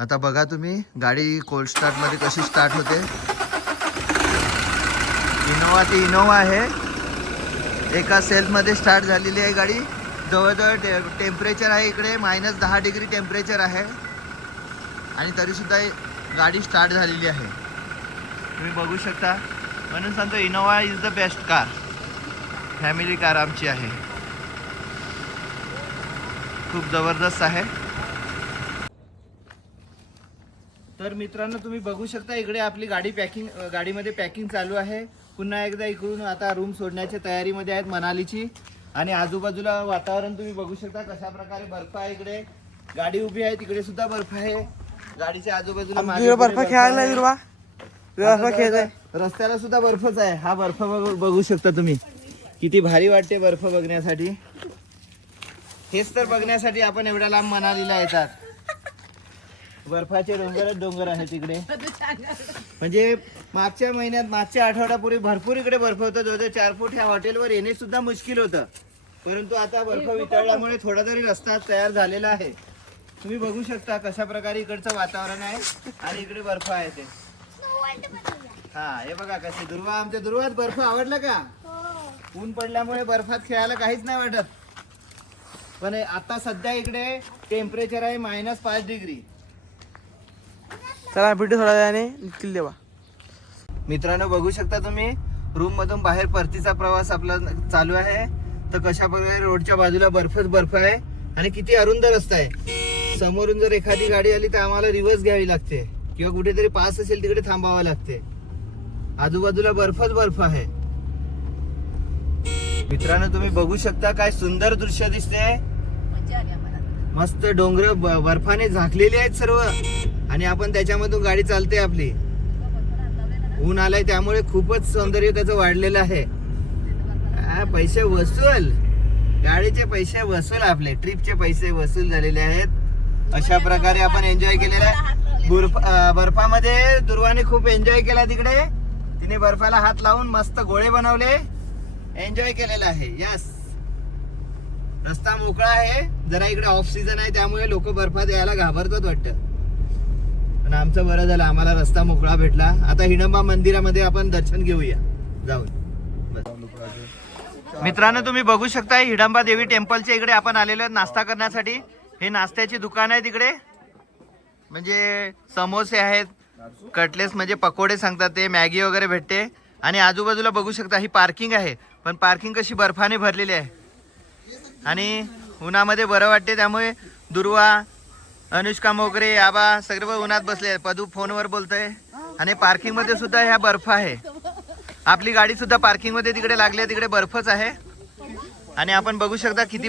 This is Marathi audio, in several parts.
आता बघा तुम्ही गाडी कोल्ड स्टार्ट मध्ये कशी स्टार्ट होते। इनोवा ती इनोवा आहे, एका सेल्फ मध्ये स्टार्ट झालेली आहे गाडी। जवळजवळ टेम्परेचर आहे इकडे -10 डिग्री टेम्परेचर आहे आणि तरी सुद्धा गाडी स्टार्ट झालेली आहे, तुम्ही बघू शकता। म्हणून सांगतो Innova is the best car, family car आमची आहे, खूप जबरदस्त आहे। तर मित्रांनो तुम्ही बघू शकता इकडे आपली गाडीमध्ये पॅकिंग चालू आहे। पुन्हा एकदा इकडून आता रूम सोडण्याच्या तयारीमध्ये आहेत मनालीची। आणि आजूबाजूला वातावरण तुम्ही बघू शकता कशा प्रकारे बर्फ आहे। इकडे गाडी उभी आहे, तिकडे सुद्धा बर्फ आहे। गाडीच्या आजूबाजूला बर्फ खेळायला रस्त्याला सुद्धा बर्फच आहे। हा बर्फ बघू शकता तुम्ही, किती भारी वाटते बर्फ बघण्यासाठी। हेच तर बघण्यासाठी आपण एवढ्या लांब मनालीला येतात। बर्फाचे डोंगर आहेत इकडे। म्हणजे मागच्या आठवड्यापूर्वी भरपूर इकडे बर्फ होता, जवळजवळ 4 फूट ह्या हॉटेलवर येणे सुद्धा मुश्किल होतं। परंतु आता बर्फ वितळल्यामुळे थोडा तरी रस्ता तयार झालेला आहे। तुम्ही बघू शकता कशा प्रकारे इकडचं वातावरण आहे आणि इकडे बर्फ आहे ते। हा हे बघा कसे आमच्या दुर्वात बर्फ आवडला का? ऊन पडल्यामुळे बर्फात खेळायला काहीच नाही वाटत, पण आता सध्या इकडे टेम्परेचर आहे -5 डिग्री। चला व्हिडिओ थोड्या वेळाने निघतील देवा। मित्रांनो बघू शकता तुम्ही, रूम मधून बाहेर परतीचा प्रवास आपला चालू आहे। तर कशा प्रकारे रोडच्या बाजूला बर्फच बर्फ आहे आणि किती अरुंद रस्ता आहे। समोरून जर एखादी गाडी आली तर आम्हाला रिव्हर्स घ्यावी लागते किंवा कुठेतरी पास असेल तिकडे थांबावं लागते। आजूबाजूला बर्फच बर्फ आहे। मित्रांनो तुम्ही बघू शकता काय सुंदर दृश्य दिसते। मस्त डोंगर बर्फाने झाकलेले आहेत सर्व आणि आपण त्याच्यामधून गाडी चालते आपली। ऊन आलाय त्यामुळे खूपच सौंदर्य त्याचं वाढलेलं आहे। पैसे वसूल, गाडीचे पैसे वसूल, आपले ट्रिपचे पैसे वसूल झालेले आहेत। अशा प्रकारे आपण एन्जॉय केलेला आहे। बर्फामध्ये दुर्वाने खूप एन्जॉय केला तिकडे, तिने बर्फाला हात लावून मस्त गोळे बनवले, एन्जॉय केलेला आहे। यस, रस्ता मोकळा आहे, जरा इकडे ऑफ सीझन आहे त्यामुळे लोक बर्फात यायला घाबरतात वाटतं, पण आमचं बरं झालं, आम्हाला रस्ता मोकळा भेटला। आता हिडंबा मंदिरामध्ये आपण दर्शन घेऊया जाऊन। मित्रांनो तुम्ही बघू शकता हिडंबा देवी टेम्पलच्या इकडे आपण आलेलो आहेत नाश्ता करण्यासाठी। हे नाश्त्याची दुकान आहे तिकडे, म्हणजे समोसे आहेत, कटलेस म्हणजे पकोडे सांगतात ते, मॅगी वगैरे भेटते। आणि आजूबाजूला बघू शकता ही पार्किंग आहे, पण पार्किंग कशी बर्फाने भरलेली आहे आणि उन्हामध्ये बरं वाटते, त्यामुळे दुर्वा, अनुष्का मोगरे, आबा सर्व उन्हात बसले। पदू फोनवर बोलतोय आणि पार्किंग मध्ये सुद्धा ह्या बर्फ आहे। आपली गाडी सुद्धा पार्किंग मध्ये तिकडे लागली आहे, तिकडे बर्फच आहे। आणि आपण बघू शकता किती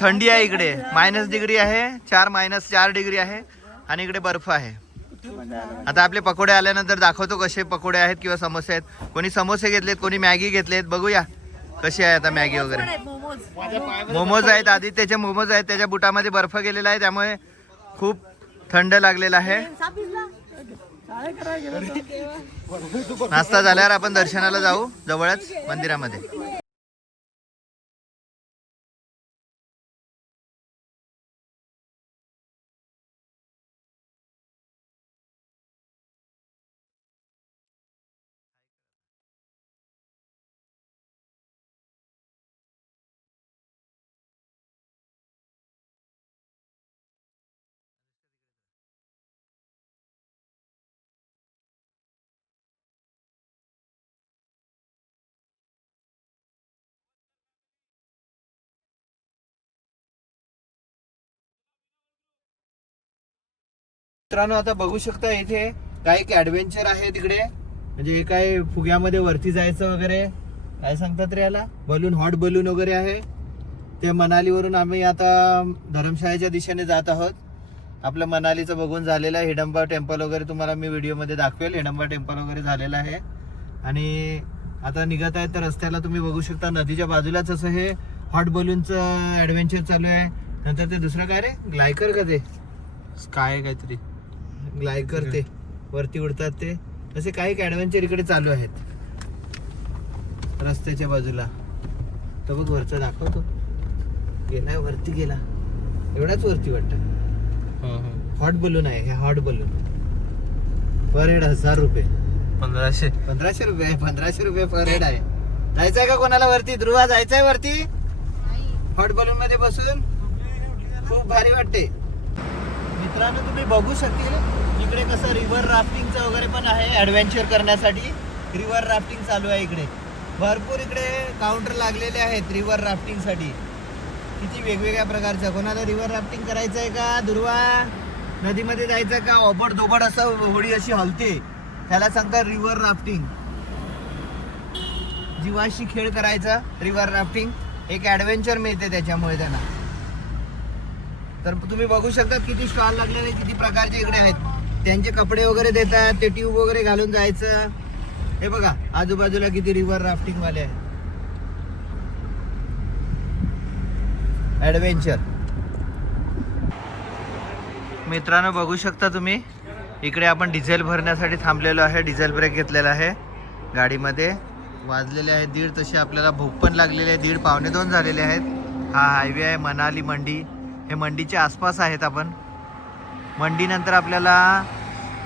थंडी आहे इकडे, -4 डिग्री आहे आणि इकडे बर्फ आहे। आता आपले पकोडे आल्यानंतर दाखवतो कसे पकोडे आहेत किंवा समोसे आहेत। कोणी समोसे घेतलेत, कोणी मॅगी घेतलेत, बघूया कशी आहे आता मॅगी वगैरे। मोमोज आहेत, आदित्यचे मोमोज आहेत, त्याच्या बुटामध्ये बर्फ गेलेला आहे त्यामुळे खूप थंड लागलेला आहे। नाश्ता झाल्यावर आपण दर्शनाला जाऊ जवळच मंदिरामध्ये। मित्रांनो आता बघू शकता इथे काही ऍडव्हेंचर आहे तिकडे, म्हणजे हे काय फुग्यामध्ये वरती जायचं वगैरे, काय सांगतात रे याला, बलून, हॉट बलून वगैरे आहे ते। मनालीवरून आम्ही आता धर्मशाळेच्या दिशेने जात आहोत। आपलं मनालीचं बघून झालेलं आहे, हिडंबा टेम्पल वगैरे तुम्हाला मी व्हिडिओमध्ये दाखवेल। हिडंबा टेम्पल वगैरे झालेलं आहे आणि आता निघत आहे। तर रस्त्याला तुम्ही बघू शकता नदीच्या बाजूलाच असं हे हॉट बलूनचं ऍडव्हेंचर चालू आहे। नंतर ते दुसरं काय रे, ग्लायकर का ते, काय काहीतरी ग्लायकर, ते वरती उडतात ते, असे काही ऍडव्हेंचर इकडे चालू आहेत रस्त्याच्या बाजूला। तर बघ वरचं दाखवतो, गेलाय वरती, गेला एवढाच वरती वाटतं। हॉट बलून आहे, हे हॉट बलून पर हेड 1000 रुपये. 1500. 1500 रुपये, 1500 रुपये पर हेड आहे. जायचंय का कोणाला वरती? ध्रुवा जायचंय वरती हॉट बलून मध्ये बसून? खूप भारी वाटते. मित्रांनो तुम्ही बघू शकतील इकडे कसं रिव्हर राफ्टिंगचं वगैरे पण आहे. ऍडव्हेंचर करण्यासाठी रिव्हर राफ्टिंग चालू आहे इकडे. भरपूर इकडे काउंटर लागलेले आहेत रिव्हर राफ्टिंग साठी. किती वेगवेगळ्या प्रकारचं. कोणाला रिव्हर राफ्टिंग करायचं आहे का? दुर्वा नदीमध्ये जायचं का? ओबड दोबड असं होडी अशी हलते, त्याला सांगतात रिव्हर राफ्टिंग. जीवाशी खेळ करायचा रिव्हर राफ्टिंग. एक ऍडव्हेंचर मिळते त्याच्यामुळे त्यांना. तर तुम्ही बघू शकता किती स्टॉल लागलेले, किती प्रकारचे इकडे आहेत. त्यांचे कपडे वगैरे देतात, ते ट्यूब वगैरे घालून जायचं. हे बघा आजूबाजूला किती रिव्हर राफ्टिंग वाले आहेत. ऍडव्हेंचर. मित्रांनो बघू शकता तुम्ही इकडे आपण डिझेल भरण्यासाठी थांबलेलो आहे. डिझेल ब्रेक घेतलेला आहे गाडीमध्ये. वाजलेले आहेत 1:30. तसे आपल्याला भूक पण लागलेली आहे. 1:30 पावणे 2 झालेले आहेत. हा हायवे आहे मनाली मंडी. हे मंडीच्या आसपास आहेत आपण. मंडीनंतर आपल्याला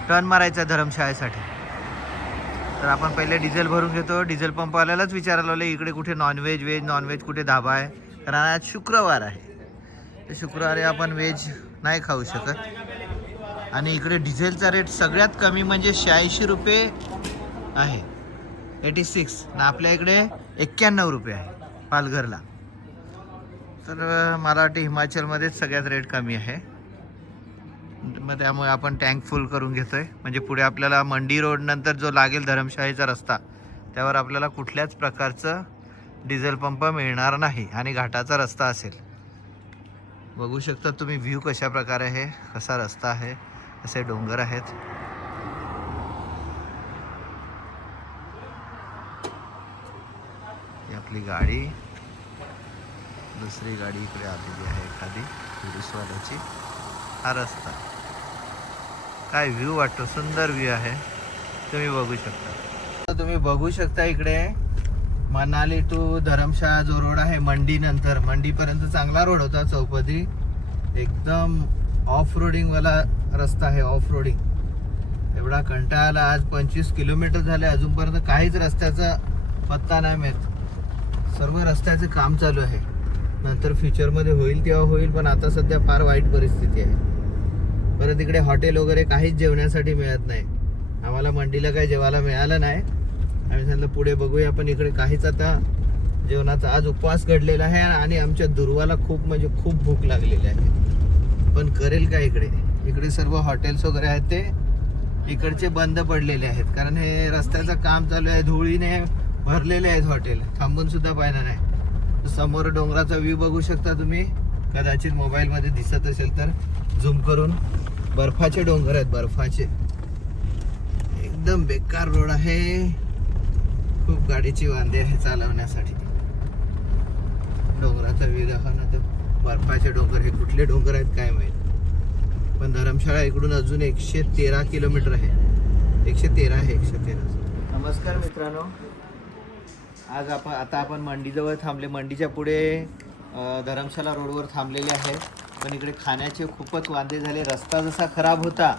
टर्न मारायचा आहे धर्मशाळेसाठी. तर आपण पहिले डिझेल भरून घेतो. डिझेल पंपवाल्यालाच विचारायला लावलं इकडे कुठे नॉनव्हेज व्हेज नॉनव्हेज कुठे धाबा आहे. कारण आज शुक्रवार आहे, तर शुक्रवारी आपण व्हेज नाही खाऊ शकत. आणि इकडे डिझेलचा रेट सगळ्यात कमी म्हणजे 86 रुपये आहे. 86 ना आपल्या इकडे 91 रुपये आहे पालघरला. तर मला वाटतं हिमाचलमध्येच सगळ्यात रेट कमी आहे. मग त्यामुळे आपण टँक फुल करून घेतोय. म्हणजे पुढे आपल्याला मंडी रोड नंतर जो लागेल धरमशाळीचा रस्ता, त्यावर आपल्याला कुठल्याच प्रकारचं डिझेल पंप मिळणार नाही आणि घाटाचा रस्ता असेल. बघू शकता तुम्ही व्ह्यू कशा प्रकारे आहे, कसा रस्ता आहे, असे डोंगर आहेत. ही आपली गाडी. दुसरी गाडी इकडे आलेली आहे एखादी टुरिस्टवाल्याची. हा रस्ता काय व्ह्यू वाटतो, सुंदर व्ह्यू आहे. तुम्ही बघू शकता. तुम्ही बघू शकता इकडे मनाली टू धरमशाळा जो रोड आहे मंडी नंतर, मंडीपर्यंत चांगला रोड होता चौपदरी. एकदम ऑफ रोडिंग वाला रस्ता आहे. Off roading. एवढा कंटाळा आला. आज 25 किलोमीटर झाले, अजूनपर्यंत काहीच रस्त्याचा पत्ता नाही मिळत. सर्व रस्त्याचे काम चालू आहे. नंतर फ्युचरमध्ये होईल तेव्हा होईल, पण आता सध्या फार वाईट परिस्थिती आहे. परत इकडे हॉटेल वगैरे काहीच जेवण्यासाठी मिळत नाही. आम्हाला मंडीला काही जेवायला मिळालं नाही. आम्ही सांगितलं पुढे बघूया, पण इकडे काहीच आता जेवणाचा आज उपवास घडलेला आहे. आणि आमच्या दुर्वाला खूप म्हणजे खूप भूक लागलेली आहे. पण करेल का इकडे? इकडे सर्व हॉटेल्स वगैरे आहेत ते इकडचे बंद पडलेले आहेत. कारण हे रस्त्याचं काम चालू आहे. धुळीने भरलेले आहेत हॉटेल. थांबून सुद्धा पाहिलं नाही. समोर डोंगराचा व्ह्यू बघू शकता तुम्ही. कदाचित मोबाईलमध्ये दिसत असेल तर झूम करून. बर्फाचे डोंगर आहेत, बर्फाचे. एकदम बेकार रोड आहे. खूप गाडीची वांदे आहे चालवण्यासाठी. डोंगराचा व्ह्यू दाखवा ना. तर बर्फाचे डोंगर. हे कुठले डोंगर आहेत काय माहित. पण धरमशाळा इकडून अजून 113 किलोमीटर आहे. 113 आहे, 113. नमस्कार मित्रांनो. आज आता आपण मंडीजवळ थांबले. मंडीच्या पुढे धरमशाला रोडवर थांबलेले आहे. पण इकडे खाण्याचे खूपच वांदे झाले. रस्ता जसा खराब होता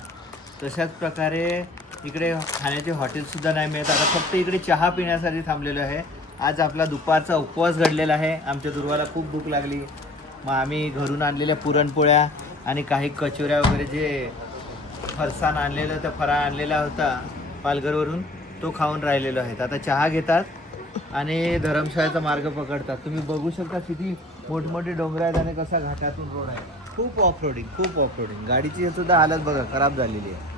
तशाच प्रकारे इकडे खाण्याचे हॉटेलसुद्धा नाही मिळत. आता फक्त इकडे चहा पिण्यासाठी थांबलेलो आहे. आज आपला दुपारचा उपवास घडलेला आहे. आमच्या दुर्वाला खूप भूक लागली. मग आम्ही घरून आणलेल्या पुरणपोळ्या आणि काही कचोऱ्या वगैरे, जे फरसाण आणलेलं तर फराळ आणलेला होता पालघरवरून, तो खाऊन राहिलेलो आहेत. आता चहा घेतात आणि धरमशाळेचा मार्ग पकडतात. तुम्ही बघू शकता किती मोठमोठे डोंगर आहेत आणि कसा घाटातून रोड आहे. खूप ऑफ रोडिंग, खूप ऑफ रोडिंग. गाडीची सुद्धा हालत बघा खराब झालेली आहे.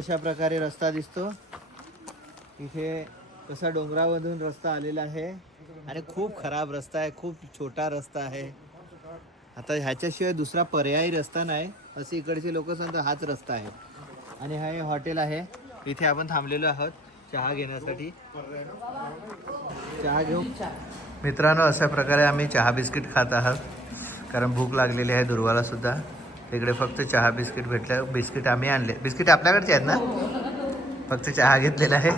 अशा प्रकारे रस्ता दिसतो. इथे कसा डोंगरामधून रस्ता आलेला आहे आणि खूप खराब रस्ता आहे. खूप छोटा रस्ता आहे. आता ह्याच्याशिवाय दुसरा पर्यायी रस्ता नाही असे इकडचे लोक सांगतात. हाच रस्ता आहे. आणि हा हॉटेल आहे. इथे आपण थांबलेलो आहोत चहा घेण्यासाठी. चहा घेऊ मित्रांनो. अशा प्रकारे आम्ही चहा बिस्किट खात आहोत कारण भूक लागलेली आहे दुर्वाला सुद्धा. इकडे फक्त चहा बिस्किट भेटलं. बिस्किट आम्ही आणले. बिस्किट आपल्याकडचे आहेत ना. फक्त चहा घेतलेला आहे.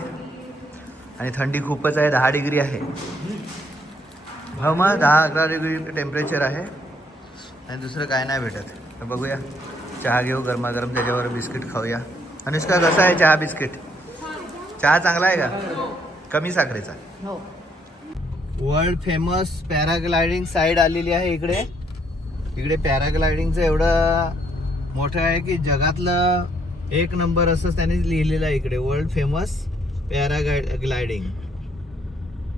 आणि थंडी खूपच आहे. 10 डिग्री आहे. हो मग 10-11 डिग्री टेम्परेचर आहे. आणि दुसरं काय नाही भेटत. तर बघूया, चहा घेऊ गरमागरम, त्याच्यावर बिस्किट खाऊया. अनुष्का कसा आहे चहा बिस्किट? चहा चांगला आहे का? कमी साखरेचा. वर्ल्ड फेमस पॅराग्लायडिंग साईड आलेली आहे इकडे. इकडे पॅराग्लायडिंगचं एवढं मोठं आहे की जगातलं 1 नंबर असं त्याने लिहिलेलं आहे इकडे. वर्ल्ड फेमस पॅराग्लायडिंग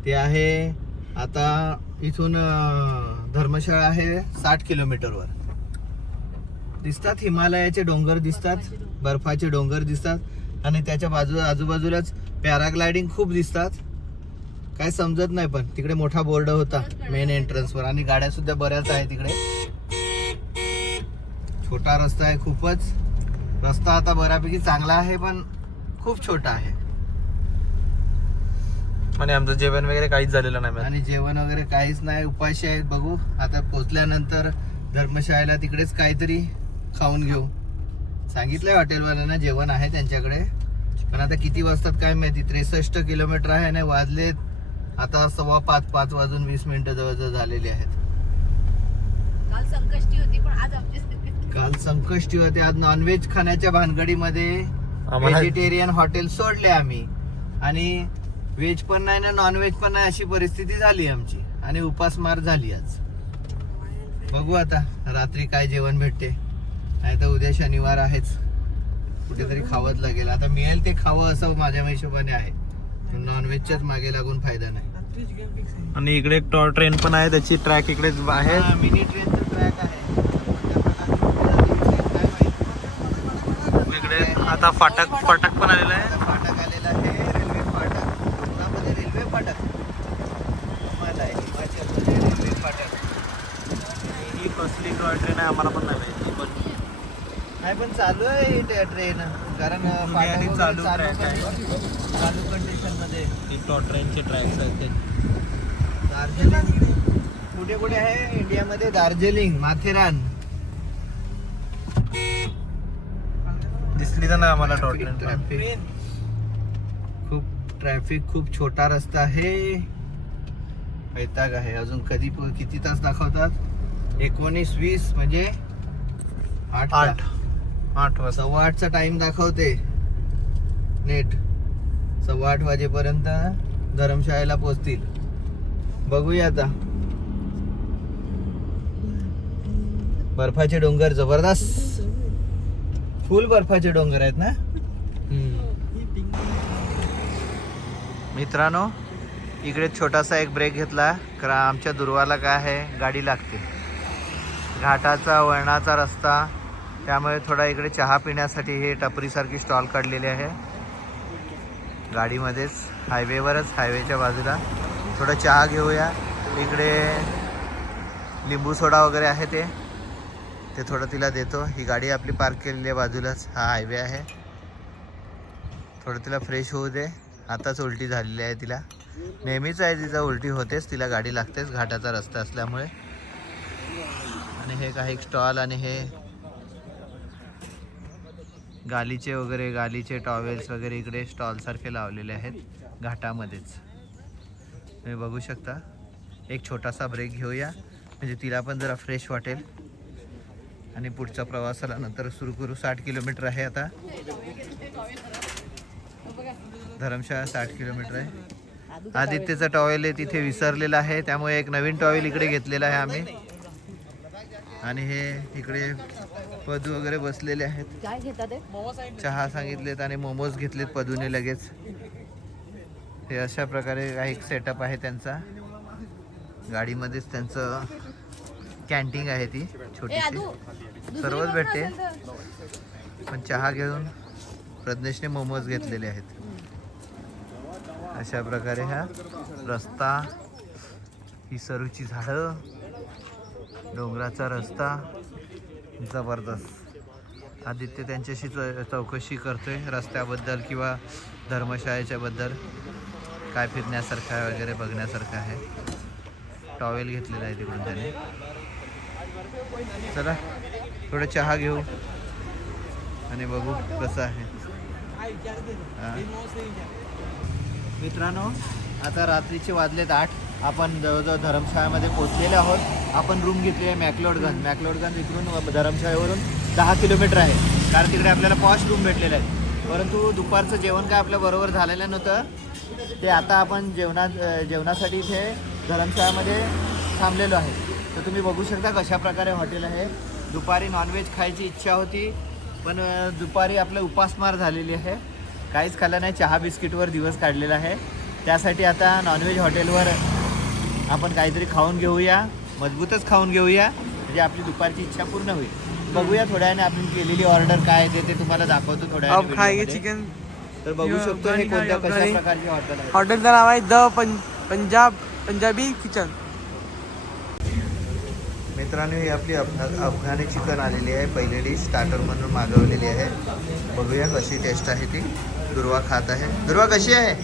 ते आहे. आता इथून धर्मशाळा आहे 60 किलोमीटरवर. दिसतात हिमालयाचे डोंगर दिसतात, बर्फाचे डोंगर दिसतात आणि त्याच्या आजूबाजूलाच पॅराग्लायडिंग खूप दिसतात. काय समजत नाही, पण तिकडे मोठा बोर्ड होता मेन एंट्रन्सवर आणि गाड्या सुद्धा बऱ्याच आहे तिकडे. छोटा रस्ता आहे खूपच. रस्ता आता बऱ्यापैकी चांगला आहे पण खूप छोटा आहे. आणि आमचं जेवण वगैरे काहीच झालेलं नाही. आणि जेवण वगैरे काहीच नाही, उपाशी आहेत. बघू आता पोचल्यानंतर धर्मशाळेला तिकडेच काहीतरी खाऊन घेऊ. सांगितलंय हॉटेलवाल्यांना जेवण आहे त्यांच्याकडे, पण आता किती वाजतात काय माहिती. 63 किलोमीटर आहे आणि वाजलेत आता 5:15 वाजून 20 मिनिटं जवळजवळ झालेली आहेत. काल संकष्टी होती पण आज आमच्या काल संकष्टी होते. आज नॉनव्हेज खाण्याच्या भानगडीमध्ये आम्हाला व्हेजिटेरियन हॉटेल सोडले आम्ही आणि व्हेज पण नाही ना नॉनव्हेज पण नाही अशी परिस्थिती झाली आमची आणि उपासमार झाली आज. बघू आता रात्री काय जेवण भेटते, नाही तर उद्या शनिवार आहेच, कुठेतरी खावंच लागेल. आता मिळेल ते खावं असं माझ्या हिशोबाने आहे. नॉनव्हेजच्याच मागे लागून फायदा नाही. आणि इकडे एक टॉय ट्रेन पण आहे, त्याची ट्रॅक इकडे आहे. मिनी ट्रेनचं ट्रॅक आहे इकडे आता फाटक पण आलेला आहे. फाटक आलेला आहे, रेल्वे फाटक. कोकणामध्ये रेल्वे फाटक मला आहे, हिमाचलमध्ये रेल्वे फाटक. ही कसली टॉय ट्रेन आहे आम्हाला पण नाही माहिती, पण नाही पण चालू आहे ही ट्रेन, कारण फाटक वगैरे चालू track आहे. चालू कंडिशन मध्ये. ही टॉय ट्रेनचे ट्रॅक्स आहेत ते. दार्जिलिंग कुठे कुठे आहे इंडियामध्ये? दार्जिलिंग, माथेरान. दिसली तर नाही आम्हाला टॉय ट्रेन. ट्रॅफिक खूप, ट्रॅफिक खूप. छोटा रस्ता आहे, वैताग आहे. अजून किती तास दाखवतात? 19-20 म्हणजे 8 वाजता 8:15चा टाइम दाखवते नेट. 8:15 वाजेपर्यंत धर्मशाळेला पोहोचतील. बघूया आता. बर्फाचे डोंगर जबरदस्त, फुल बर्फाचे डोंगर आहेत ना मित्रांनो. इकडे छोटासा एक ब्रेक घेतला कारण आमच्या दुर्वाला काय आहे, गाडी लागते. घाटाचा वळणाचा रस्ता, त्यामुळे थोडा इकडे चहा पिण्यासाठी हे टपरीसारखी स्टॉल काढलेली आहे गाडीमध्येच, हायवेवरच, हायवेच्या बाजूला. थोडा चहा घेऊया. इकडे लिंबू सोडा वगैरे आहे ते थोडं तिला देतो. ही गाडी आपली पार्क केलेली आहे बाजूलाच, हा हायवे आहे. थोडं तिला फ्रेश होऊ दे. आताच उलटी झालेली आहे तिला, नेहमीच आहे तिचा उलटी होतेच, तिला गाडी लागतेच घाटाचा रस्ता असल्यामुळे. आणि हे काही स्टॉल आणि हे गालीचे टॉवेल्स वगैरे इकडे स्टॉल सारखे लावलेले आहेत घाटामध्येच, तुम्ही बघू शकता. एक छोटासा ब्रेक घेऊया म्हणजे तिला पण जरा फ्रेश वाटेल आणि पुढच्या प्रवासाला नंतर सुरू करू. 60 किलोमीटर आहे आता धर्मशाळा, 60 किलोमीटर आहे. आदित्यचा टॉवेल आहे तिथे विसरलेला आहे, त्यामुळे एक नवीन टॉवेल इकडे घेतलेला आहे आम्ही. आणि हे इकडे पदू वगैरे बसलेले आहेत, काय घेतात चहा सांगितलेत आणि मोमोज घेतलेत पदूने लगेच. हे अशा प्रकारे काही सेटअप आहे त्यांचा. गाडीमध्येच त्यांचं कॅन्टीन आहे ती छोटीशी, सर्वच भेटते. पण चहा घेऊन प्रज्ञेशने मोमोज घेतलेले आहेत. अशा प्रकारे हा रस्ता, ही सरूची झाडं, डोंगराचा रस्ता, जबरदस्त. आदित्य त्यांच्याशी चौकशी करतोय रस्त्याबद्दल किंवा धर्मशाळेच्या बद्दल, काय फिरण्यासारखं आहे वगैरे बघण्यासारखं आहे. टॉवेल घेतलेला आहे तिकडून त्याने. चला थोडं चहा घेऊ आणि बघू कसं आहे. मित्रांनो आता रात्रीचे वाजलेत 8 आपण जवळजवळ धर्मशाळेमध्ये पोहोचलेले आहोत. आपण रूम घेतली आहे मॅक्लोडगंज इकडून धर्मशाळेवरून 10 किलोमीटर आहे, कारण तिकडे आपल्याला पॉश रूम भेटलेले आहेत. परंतु दुपारचं जेवण काय आपल्या बरोबर झालेलं नव्हतं, ते आता आपण जेवणासाठी इथे धर्मशाळेमध्ये थांबलेलो आहे. तर तुम्ही बघू शकता कशा प्रकारे हॉटेल आहे. दुपारी नॉनव्हेज खायची इच्छा होती, पण दुपारी आपलं उपासमार झालेली आहे, काहीच खाल्लं नाही, चहा बिस्किटवर दिवस काढलेला आहे. त्यासाठी आता नॉनव्हेज हॉटेलवर आपण काहीतरी खाऊन घेऊया, मजबूतच खाऊन घेऊया, म्हणजे आपली दुपारची इच्छा पूर्ण होईल. बघूया थोड्या वेळाने आपण केलेली ऑर्डर काय आहे ते तुम्हाला दाखवतो थोड्या अब खाएंगे वेळाने. चिकन. तर बघू शकतो हे कोणत्या कशा प्रकारचे हॉटेल आहे. हॉटेलचं नाव आहे पंजाबी किचन. मित्रांनो, ही आपली अफगाणी चिकन आलेली आहे, पहिली डिश स्टार्टर म्हणून मागवलेली आहे. बघूया कशी टेस्ट आहे ती. दुर्वा खात आहे. दुर्वा कशी आहे,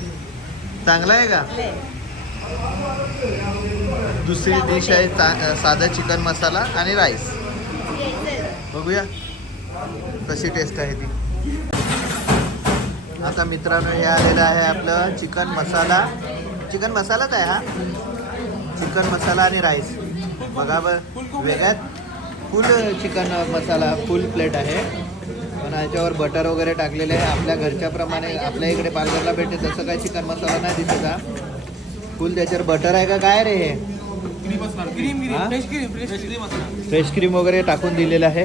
चांगला आहे का? दुसरी डिश आहे साधा चिकन मसाला आणि राईस. बघूया कशी टेस्ट आहे ती. आता मित्रांनो, हे आलेलं आहे आपलं चिकन मसालाच आहे हा. चिकन मसाला आणि राईस बघा, वेगळ्यात फुल चिकन मसाला फुल प्लेट आहे, पण याच्यावर बटर वगैरे टाकलेले आहे. आपल्या घरच्याप्रमाणे आपल्या इकडे पालघरला भेटते तसं काही चिकन मसाला नाही दिसत हा. फुल त्याच्यावर बटर आहे का काय रे हे? फ्रेश क्रीम वगैरे टाकून दिलेलं आहे.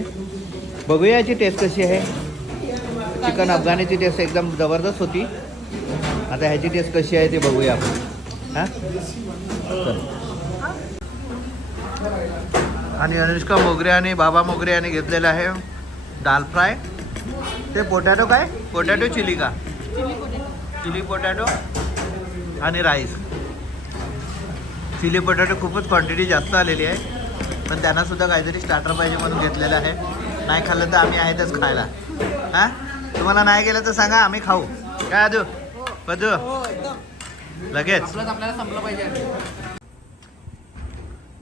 बघूया याची टेस्ट कशी आहे. चिकन अफगाणीची टेस्ट एकदम जबरदस्त होती. आता ह्याची टेस्ट कशी आहे ते बघूया आपण. हां, आणि अनुष्का मोगरे आणि बाबा मोगरे यांनी घेतलेलं आहे दाल फ्राय. ते पोटॅटो चिली का? चिली पोटॅटो आणि राईस. चिली पोटॅटो खूपच क्वांटिटी जास्त आलेली आहे, पण त्यांना सुद्धा काहीतरी स्टार्टर पाहिजे म्हणून घेतलेलं आहे. नाही खाल्लं तर आम्ही आहेतच खायला. हां, तुम्हाला नाही गेलं तर सांगा, आम्ही खाऊ. काय आजू पदू लगेच आपल्याला संपलं पाहिजे.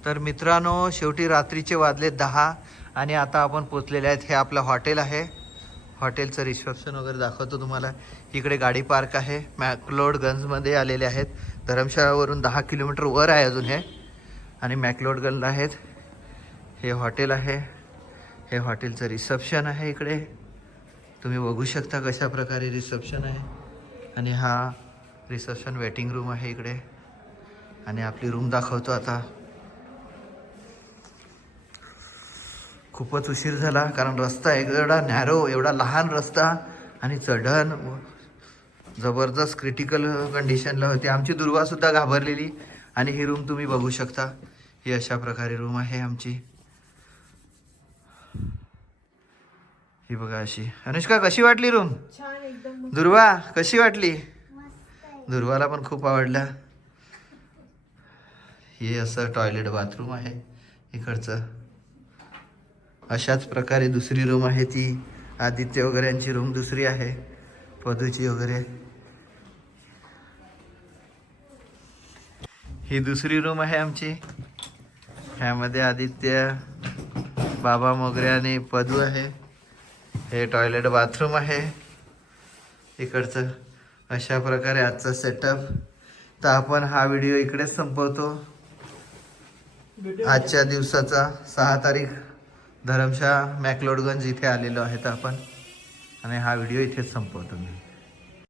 तर मित्रांनो, शेवटी रात्रीचे वाजले 10 आणि आता आपण पोचलेले आहेत. हे आपलं हॉटेल आहे. हॉटेलचं रिसेप्शन वगैरे दाखवतो तुम्हाला. इकडे गाडी पार्क आहे. मॅक्लोडगंजमध्ये आलेले आहेत. धर्मशाळावरून 10 किलोमीटर वर आहे अजून हे, आणि मॅक्लोडगंजला आहेत. हे हॉटेल आहे. हे हॉटेलचं रिसेप्शन आहे. इकडे तुम्ही बघू शकता कशा प्रकारे रिसेप्शन आहे. आणि हा रिसेप्शन वेटिंग रूम आहे इकडे. आणि आपली रूम दाखवतो आता. खूपच उशीर झाला, कारण रस्ता एवढा नॅरो, एवढा लहान रस्ता, आणि चढण जबरदस्त क्रिटिकल कंडिशनला होती. आमची दुर्वासुद्धा घाबरलेली. आणि ही रूम तुम्ही बघू शकता. ही अशा प्रकारे रूम आहे आमची. ही बघा अशी. अनुष्का कशी वाटली रूम? दुर्वा कशी वाटली? दुर्वाला पण खूप आवडला. हे असं टॉयलेट बाथरूम आहे इकडचं. अशाच प्रकारे दुसरी रूम आहे ती आदित्य वगैरे यांची रूम दुसरी आहे, पदूची वगैरे. ही दुसरी रूम आहे आमची. ह्यामध्ये आदित्य, बाबा मोगरे आणि पदू आहे. हे टॉयलेट बाथरूम आहे इकडचं. अशा प्रकारे आजचा सेटअप. तर आपण हा व्हिडिओ इकडेच संपवतो. आजच्या दिवसाचा 6 तारीख धरमशाळा मॅक्लोडगंज इथे आलेलो आहेत आपण, आणि हा व्हिडिओ इथेच संपवतो मी.